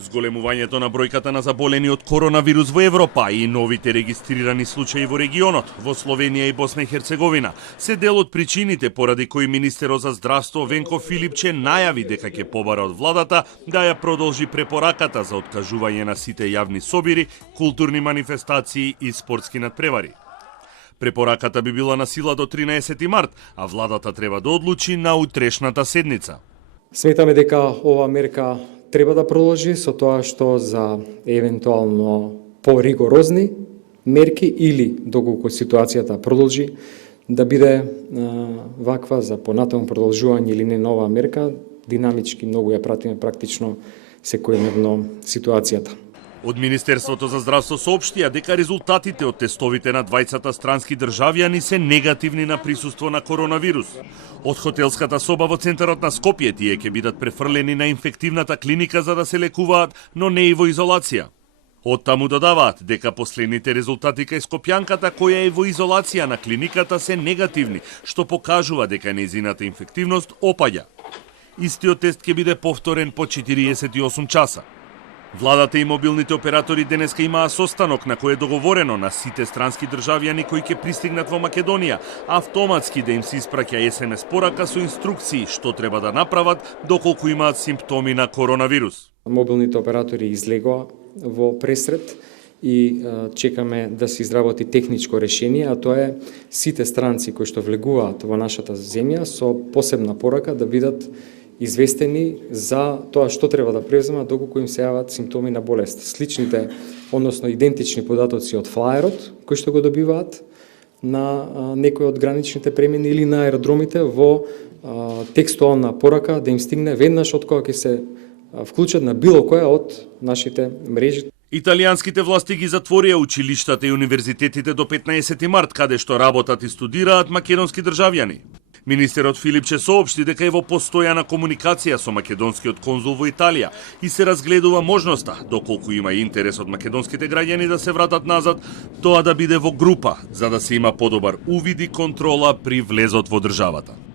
Зголемувањето на бројката на заболени од коронавирус во Европа и новите регистрирани случаи во регионот, во Словенија и Босна и Херцеговина, се дел од причините поради кои министерот за здравство Венко Филипче најави дека ќе побара од владата да ја продолжи препораката за откажување на сите јавни собири, културни манифестации и спортски надпревари. Препораката би била на сила до 13 март, а владата треба да одлучи на утрешната седница. Сметаме дека ова мерка треба да продолжи со тоа што за евентуално поригорозни мерки или доколку ситуацијата продолжи да биде ваква за понатаму продолжување или не нова мерка, динамички многу ја пратиме практично секојдневно ситуацијата. Од Министерството за здравство соопштија дека резултатите од тестовите на двајцата странски државјани се негативни на присуство на коронавирус. Од хотелската соба во центарот на Скопје тие ќе бидат префрлени на инфективната клиника за да се лекуваат, но не и во изолација. Од таму додаваат дека последните резултати кај скопјанката која е во изолација на клиниката се негативни, што покажува дека нејзината инфективност опаѓа. Истиот тест ќе биде повторен по 48 часа. Владата и мобилните оператори денеска имаа состанок на кој е договорено на сите странски државјани кои ќе пристигнат во Македонија, автоматски да им се испраќа SMS порака со инструкции што треба да направат доколку имаат симптоми на коронавирус. Мобилните оператори излегоа во пресред и чекаме да се изработи техничко решение, а тоа е сите странци кои што влегуваат во нашата земја со посебна порака да бидат известени за тоа што треба да превземат доколку им се јават симптоми на болест. Сличните, односно идентични податоци од флаерот, кои што го добиваат на некои од граничните премини или на аеродромите во текстуална порака да им стигне веднаш од кога ќе се вклучат на било која од нашите мрежи. Италијанските власти ги затворија училиштата и универзитетите до 15 март, каде што работат и студираат македонски државјани. Министерот Филипче соопшти дека е во постојана комуникација со македонскиот конзул во Италија и се разгледува можноста, доколку има интерес од македонските граѓани да се вратат назад, тоа да биде во група, за да се има подобар увид и контрола при влезот во државата.